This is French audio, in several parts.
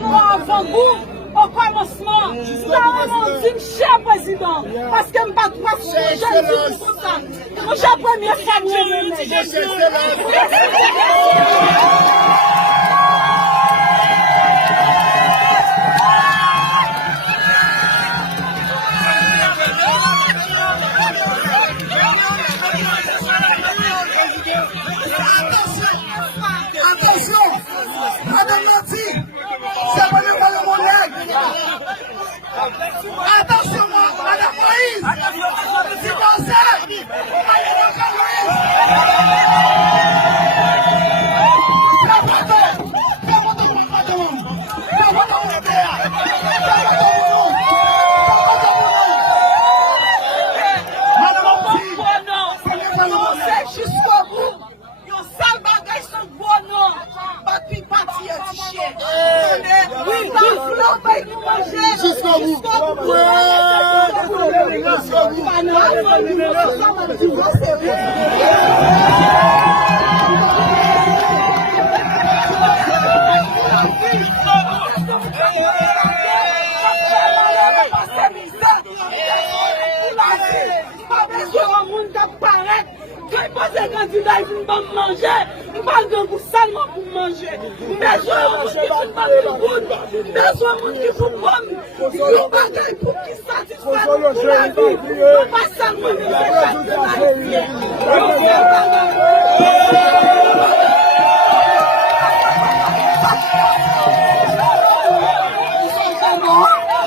nous avant vous, au commencement. Nous avons dit, cher président, parce que je ne pas trop jeune pour ça. Moi, j'ai la première fois que Attention, Madame Nancy, c'est pas le monnaie. Attention, Madame Moïse, si vous pensez, vous allez dans jusqu'au bout. Les candidats ils vont manger, pas de vous seulement pour manger. Mais je veux qui font pas de route, mais je veux qui font comme nous bagaille pour qui satisfaire pour la vie. Nous pas seulement nous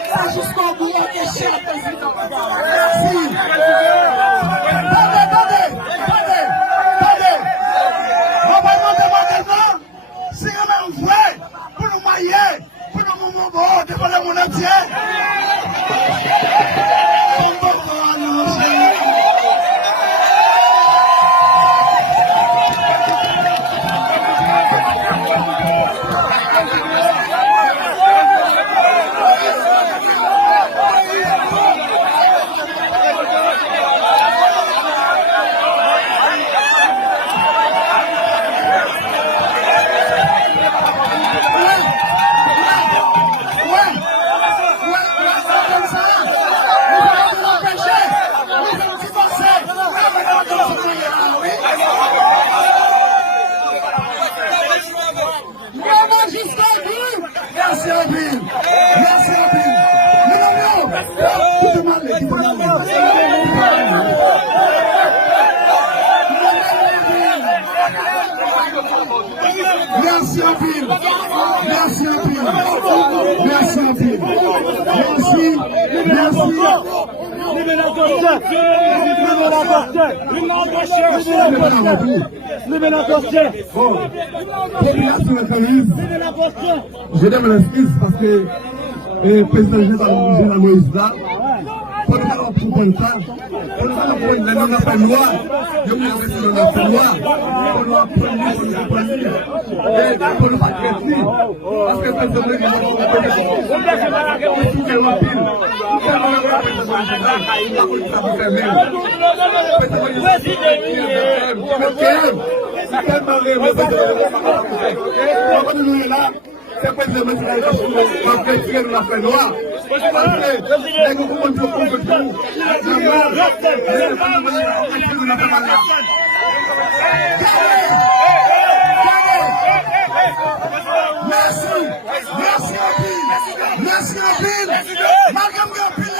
ça jusqu'au bout, cher président. Merci. Devant le monde entier. Merci à Bill. Merci à Bill. Merci à Bill. Merci à Bill. Merci à Bill. Merci. Merci. Je demande l'excuse parce que le président Général Moïse là, pour nous faire pour un temps, pour nous faire pour une loi, je vous laisse le loi, pour nous apprendre et pour nous faire créer. Parce que le président Moïse là, c'est pas de mettre la question parce que tu es la fait noire. Parce que les groupes de compétition, merci, merci à Pile, merci à Pile, Malgré Pile,